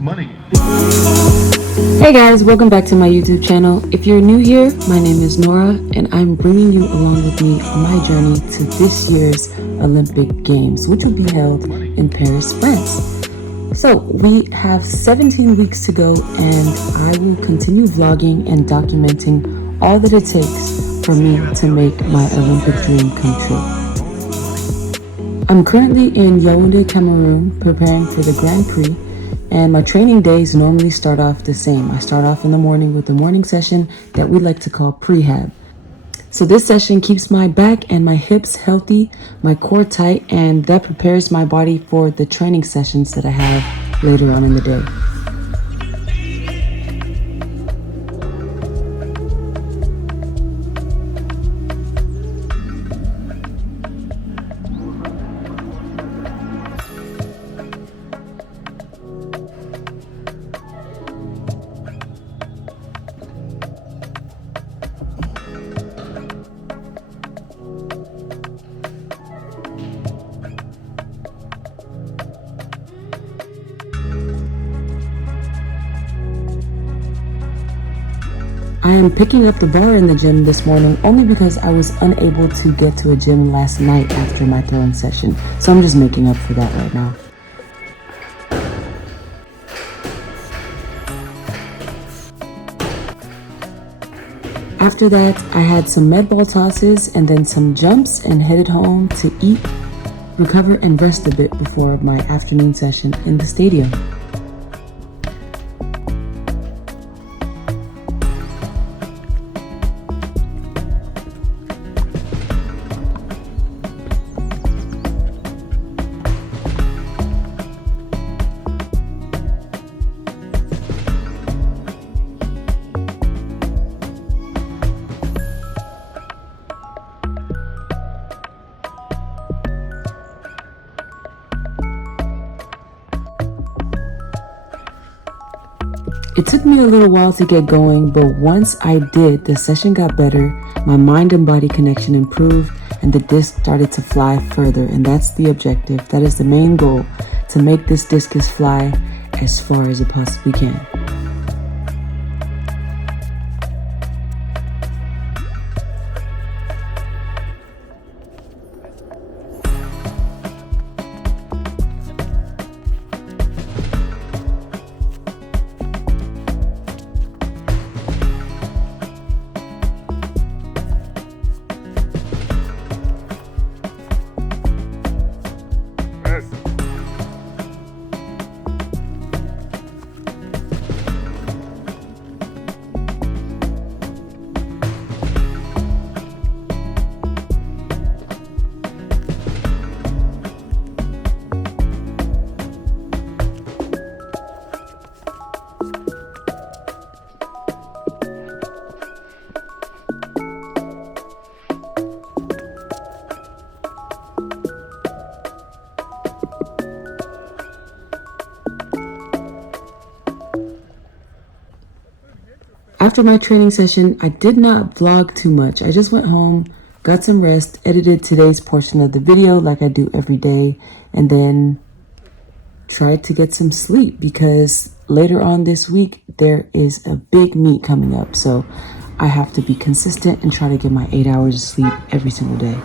money. Hey guys, welcome back to my YouTube channel. If you're new here, my name is Nora and I'm bringing you along with me on my journey to this year's Olympic Games, which will be held in Paris, France. So we have 17 weeks to go and I will continue vlogging and documenting all that it takes for me to make my Olympic dream come true. I'm currently in Yaoundé, Cameroon, preparing for the Grand Prix. And my training days normally start off the same. I start off in the morning with the morning session that we like to call prehab. So this session keeps my back and my hips healthy, my core tight, and that prepares my body for the training sessions that I have later on in the day. I am picking up the bar in the gym this morning only because I was unable to get to a gym last night after my throwing session. So I'm just making up for that right now. After that, I had some med ball tosses and then some jumps and headed home to eat, recover, and rest a bit before my afternoon session in the stadium. It took me a little while to get going, but once I did, the session got better, my mind and body connection improved, and the disc started to fly further, and that's the objective. That is the main goal, to make this discus fly as far as it possibly can. After my training session, I did not vlog too much. I just went home, got some rest, edited today's portion of the video like I do every day, and then tried to get some sleep because later on this week, there is a big meet coming up. So I have to be consistent and try to get my 8 hours of sleep every single day.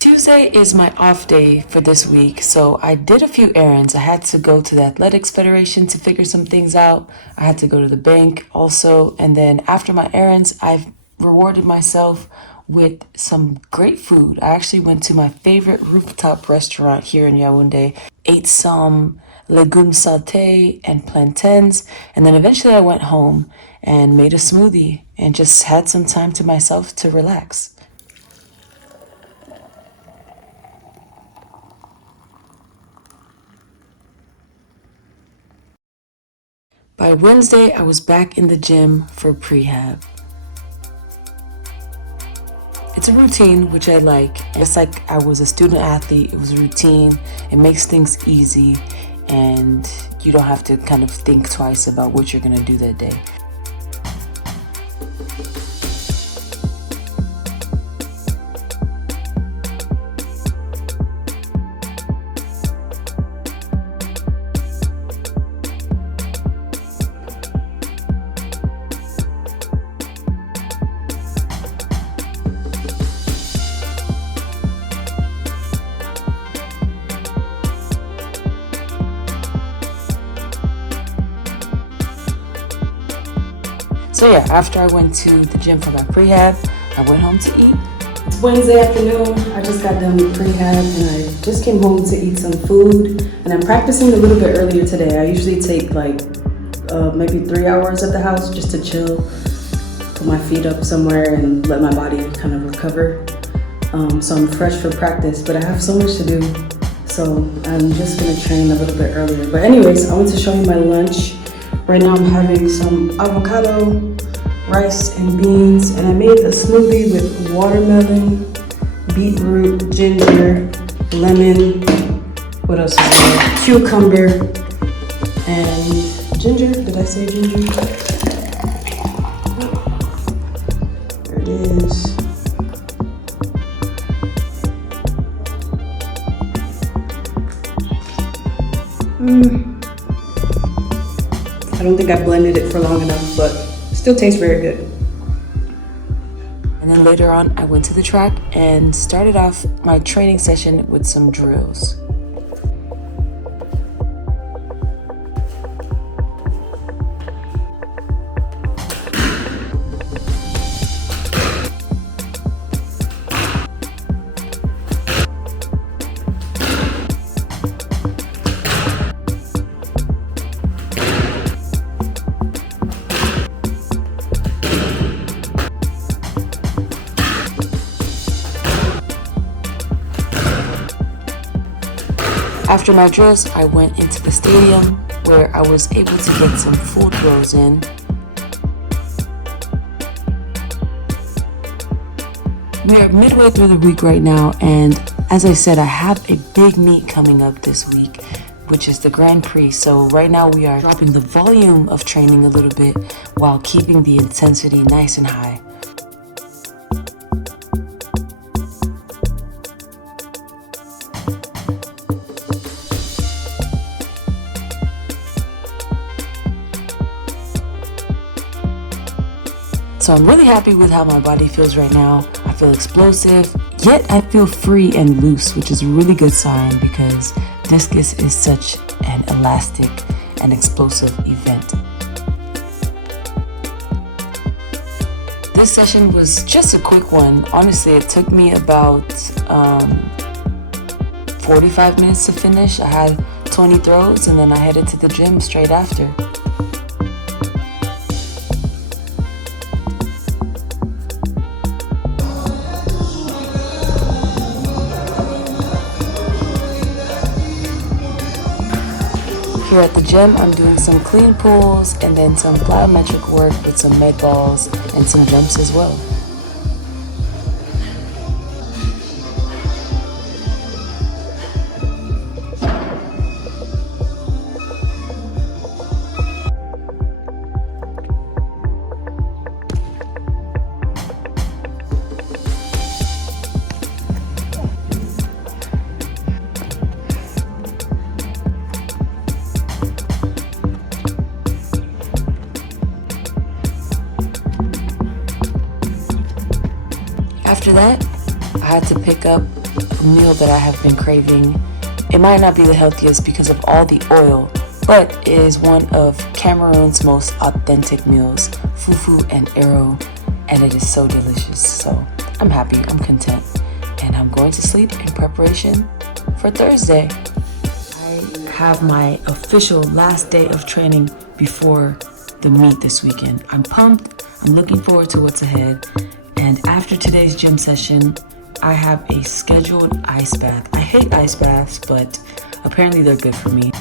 Tuesday is my off day for this week, so I did a few errands. I had to go to the Athletics Federation to figure some things out. I had to go to the bank also, and then after my errands, I've rewarded myself with some great food. I actually went to my favorite rooftop restaurant here in Yaoundé, ate some legumes sauté and plantains, and then eventually I went home and made a smoothie and just had some time to myself to relax. By Wednesday, I was back in the gym for prehab. It's a routine, which I like. Just like I was a student athlete, it was a routine. It makes things easy, and you don't have to kind of think twice about what you're gonna do that day. So yeah, after I went to the gym for my prehab, I went home to eat. It's Wednesday afternoon. I just got done with prehab and I just came home to eat some food. And I'm practicing a little bit earlier today. I usually take like maybe 3 hours at the house just to chill, put my feet up somewhere and let my body kind of recover. So I'm fresh for practice, but I have so much to do. So I'm just gonna train a little bit earlier. But anyways, I want to show you my lunch. Right now I'm having some avocado, rice and beans, and I made a smoothie with watermelon, beetroot, ginger, lemon, what else is there? Cucumber, and ginger. Did I say ginger? There it is. I don't think I blended it for long enough, but still tastes very good. And then later on, I went to the track and started off my training session with some drills. After my drills, I went into the stadium where I was able to get some full throws in. We are midway through the week right now, and as I said, I have a big meet coming up this week, which is the Grand Prix. So right now we are dropping the volume of training a little bit while keeping the intensity nice and high. So I'm really happy with how my body feels right now. I feel explosive, yet I feel free and loose, which is a really good sign because discus is such an elastic and explosive event. This session was just a quick one. Honestly, it took me about 45 minutes to finish. I had 20 throws and then I headed to the gym straight after. Here at the gym, I'm doing some clean pulls and then some plyometric work with some med balls and some jumps as well. After that, I had to pick up a meal that I have been craving. It might not be the healthiest because of all the oil, but it is one of Cameroon's most authentic meals, fufu and arrow, and it is so delicious. So I'm happy, I'm content, and I'm going to sleep in preparation for Thursday. I have my official last day of training before the meet this weekend. I'm pumped, I'm looking forward to what's ahead. And after today's gym session, I have a scheduled ice bath. I hate ice baths, but apparently they're good for me.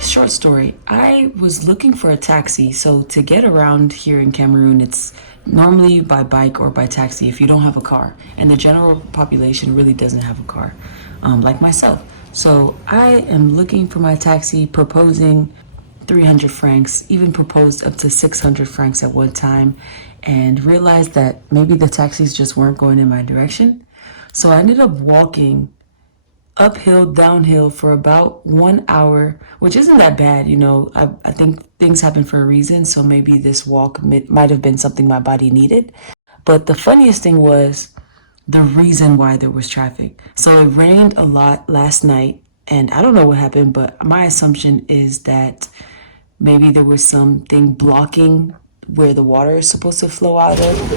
Short story, I was looking for a taxi, so to get around here in Cameroon, it's normally by bike or by taxi if you don't have a car, and the general population really doesn't have a car, like myself. So I am looking for my taxi, proposing 300 francs, even proposed up to 600 francs at one time, and realized that maybe the taxis just weren't going in my direction. So I ended up walking uphill, downhill for about 1 hour, which isn't that bad. You know, I think things happen for a reason. So maybe this walk might have been something my body needed. But the funniest thing was the reason why there was traffic. So it rained a lot last night, and I don't know what happened, but my assumption is that maybe there was something blocking where the water is supposed to flow out of.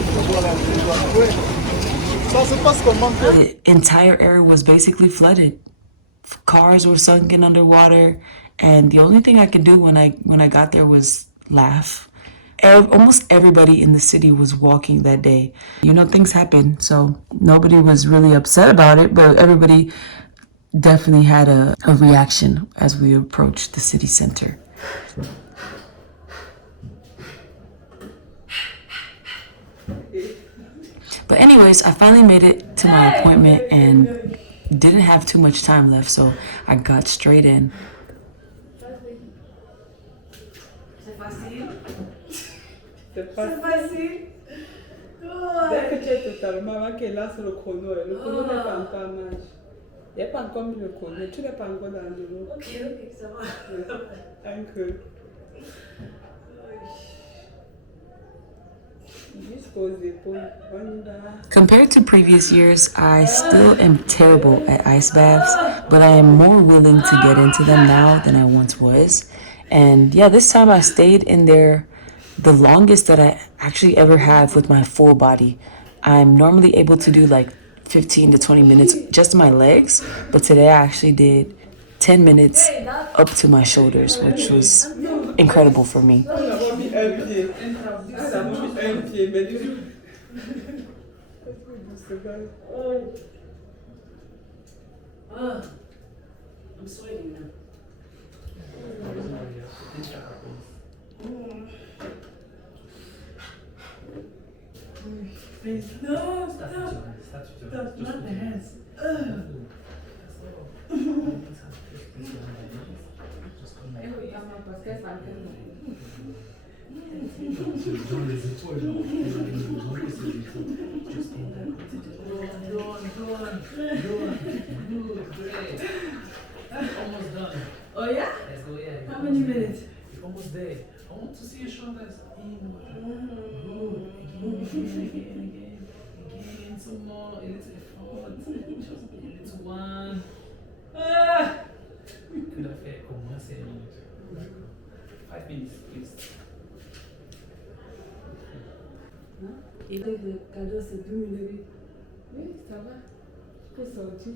The entire area was basically flooded. Cars were sunken underwater, and the only thing I could do when I got there was laugh. Almost everybody in the city was walking that day. You know, things happen, so nobody was really upset about it, but everybody definitely had a reaction as we approached the city center. But anyways, I finally made it to my appointment and didn't have too much time left, so I got straight in. C'est facile. Dès que tu es totalement marqué là sur le chrono n'est pas encore en marche. Il n'y a pas encore mis le chrono, tu n'es pas encore dans l'eau. Ok, ça va. Un peu. Compared to previous years, I still am terrible at ice baths, but I am more willing to get into them now than I once was. And yeah, this time I stayed in there the longest that I actually ever have with my full body. I'm normally able to do like 15 to 20 minutes just my legs, but today I actually did 10 minutes up to my shoulders, which was incredible for me. I'm sweating now. Please, no, stop, not the hands. Almost done. Oh yeah? Let's go, yeah. How many minutes? You're almost there. I want to see your shoulders. Good. Again. Some more. A little forward. Just a little one. Could have fait commencer. 5 minutes, please. Et le cadeau c'est 2 minutes. Oui, ça va. Je peux sortir.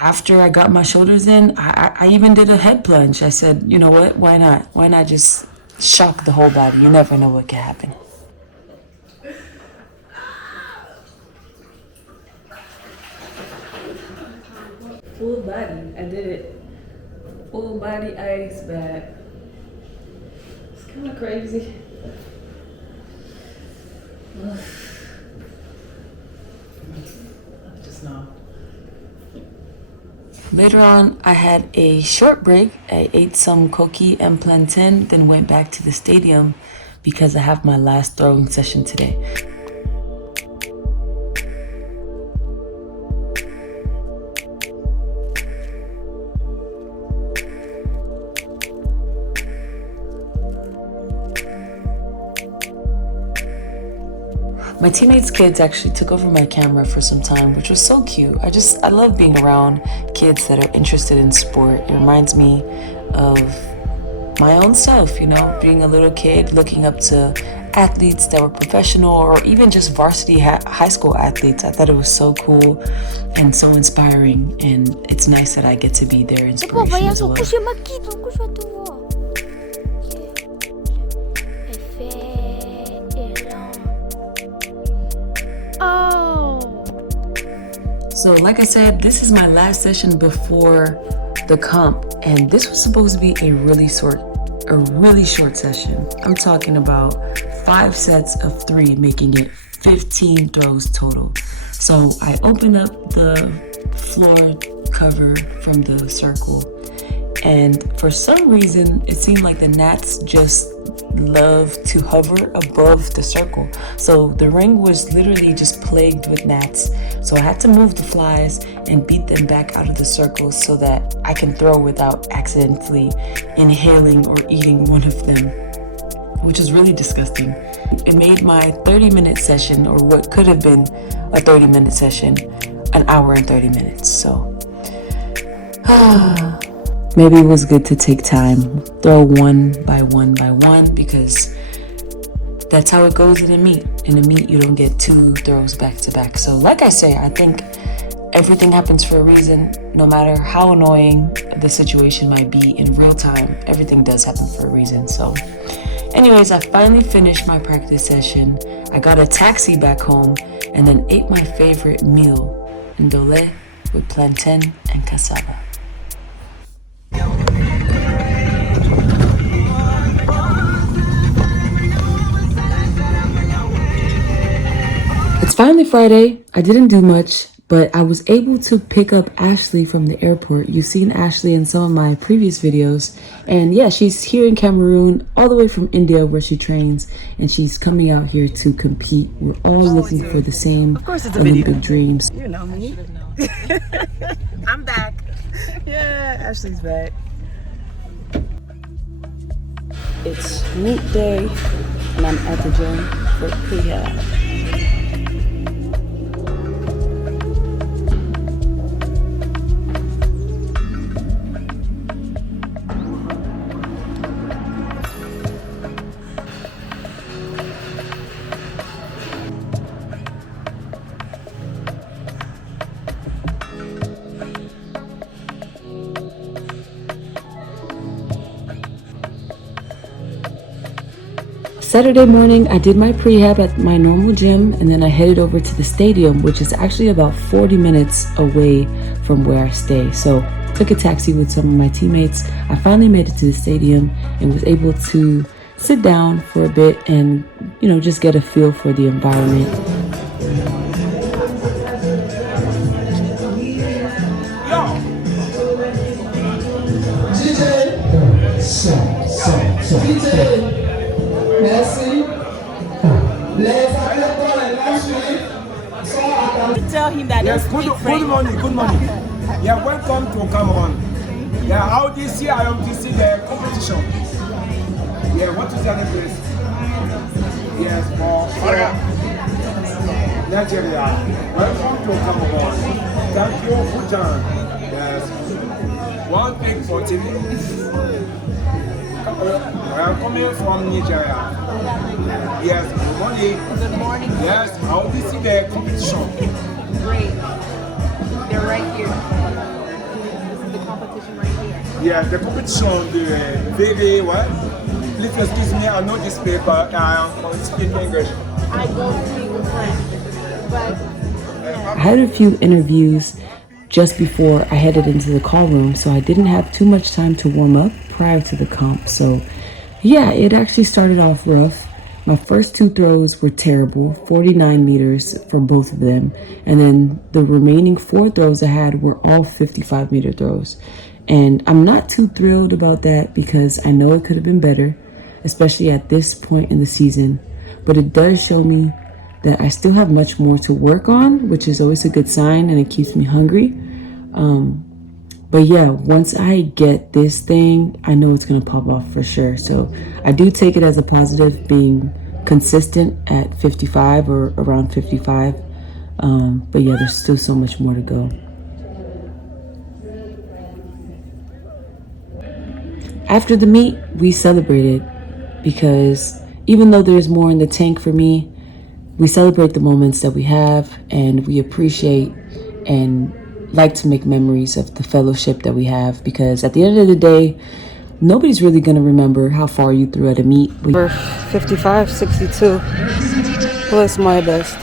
After I got my shoulders in, I even did a head plunge. I said, you know what, why not? Why not just shock the whole body? You never know what can happen. Full body, I did it. Full body ice bath. It's kind of crazy. Just now. Later on, I had a short break. I ate some coquille and plantain, then went back to the stadium because I have my last throwing session today. My teammates' kids actually took over my camera for some time, which was so cute. I love being around kids that are interested in sport. It reminds me of my own self, you know, being a little kid, looking up to athletes that were professional or even just varsity high school athletes. I thought it was so cool and so inspiring, and it's nice that I get to be their inspiration as well. So like I said, this is my last session before the comp, and this was supposed to be a really short session. I'm talking about 5 sets of 3, making it 15 throws total. So I opened up the floor cover from the circle. And for some reason, it seemed like the gnats just love to hover above the circle. So the ring was literally just plagued with gnats. So I had to move the flies and beat them back out of the circle so that I can throw without accidentally inhaling or eating one of them, which is really disgusting. It made my 30-minute session, or what could have been a 30-minute session, an hour and 30 minutes. So maybe it was good to take time, throw one by one by one, because that's how it goes in a meet. In a meet, you don't get 2 throws back to back. So like I say, I think everything happens for a reason. No matter how annoying the situation might be in real time, everything does happen for a reason. So anyways, I finally finished my practice session. I got a taxi back home and then ate my favorite meal, ndolé with plantain and cassava. It's finally Friday. I didn't do much, but I was able to pick up Ashley from the airport. You've seen Ashley in some of my previous videos. And yeah, she's here in Cameroon, all the way from India where she trains. And she's coming out here to compete. We're all looking for the same Olympic dreams. You know me. I'm back. Yeah, Ashley's back. It's meet day, and I'm at the gym for prehab. Saturday morning, I did my prehab at my normal gym, and then I headed over to the stadium, which is actually about 40 minutes away from where I stay. So took a taxi with some of my teammates. I finally made it to the stadium and was able to sit down for a bit and, you know, just get a feel for the environment. Merci. Tell him that. Yes, good morning, good morning. Yeah, welcome to Cameroon. Yeah, how this year I am to see the competition. Yeah, what is the name place? Yes, for Nigeria. Welcome to Cameroon. Thank you for joining. Yes. One thing for TV. I am coming from Nigeria. Yes, good morning. Good morning. Yes, how do you see the competition? Great. They're right here. This is the competition right here. Yeah, the competition, the very what? Please excuse me, I know this paper, I speak English. I don't speak French, but I had a few interviews just before I headed into the call room, so I didn't have too much time to warm up prior to the comp. So yeah, it actually started off rough. My first 2 throws were terrible, 49 meters for both of them. And then the remaining 4 throws I had were all 55-meter throws. And I'm not too thrilled about that because I know it could have been better, especially at this point in the season. But it does show me that I still have much more to work on, which is always a good sign, and it keeps me hungry. But yeah, once I get this thing, I know it's gonna pop off for sure. So I do take it as a positive, being consistent at 55 or around 55. But yeah, there's still so much more to go. After the meet, we celebrated because even though there's more in the tank for me, we celebrate the moments that we have, and we appreciate and like to make memories of the fellowship that we have, because at the end of the day, nobody's really going to remember how far you threw at a meet. 55.62 was my best.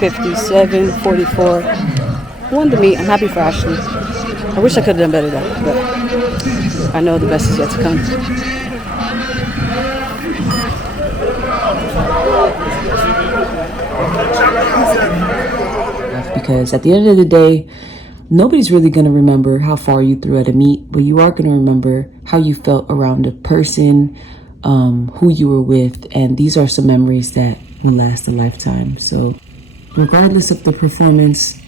57.44. Won the meet. I'm happy for Ashley. I wish I could have done better though, but I know the best is yet to come. because at the end of the day, nobody's really going to remember how far you threw at a meet, but you are going to remember how you felt around a person, who you were with, and these are some memories that will last a lifetime. So regardless of the performance,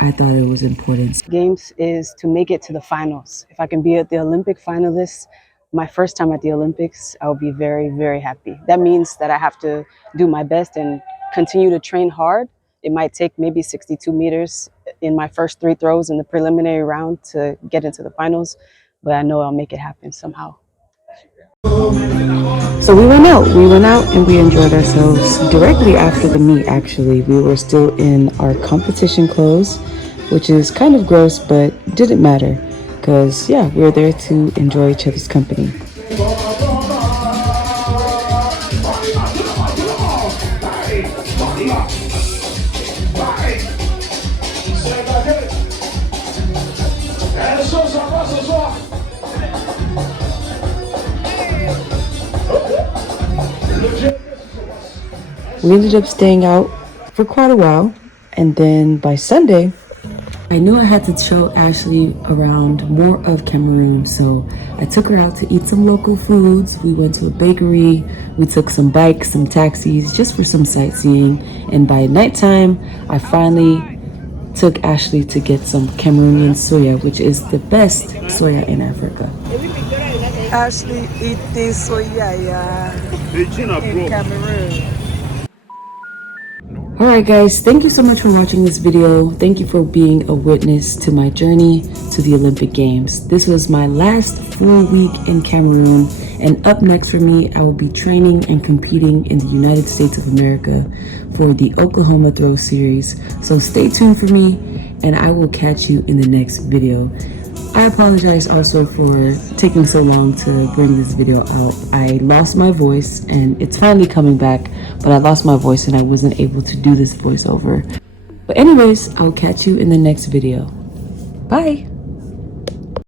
I thought it was important. Games is to make it to the finals. If I can be at the Olympic finalists, my first time at the Olympics, I'll be very, very happy. That means that I have to do my best and continue to train hard. It might take maybe 62 meters in my first 3 throws in the preliminary round to get into the finals, but I know I'll make it happen somehow. So we went out and we enjoyed ourselves. Directly after the meet, actually, we were still in our competition clothes, which is kind of gross, but didn't matter because, yeah, we were there to enjoy each other's company. We ended up staying out for quite a while, and then by Sunday, I knew I had to show Ashley around more of Cameroon, so I took her out to eat some local foods. We went to a bakery, we took some bikes, some taxis, just for some sightseeing, and by nighttime, I finally took Ashley to get some Cameroonian soya, which is the best soya in Africa. Ashley eating soya in Cameroon. Alright guys, thank you so much for watching this video. Thank you for being a witness to my journey to the Olympic Games. This was my last full week in Cameroon, and up next for me, I will be training and competing in the United States of America for the Oklahoma Throw Series. So stay tuned for me, and I will catch you in the next video. I apologize also for taking so long to bring this video out. I lost my voice and it's finally coming back, but I lost my voice and I wasn't able to do this voiceover. But anyways, I'll catch you in the next video. Bye!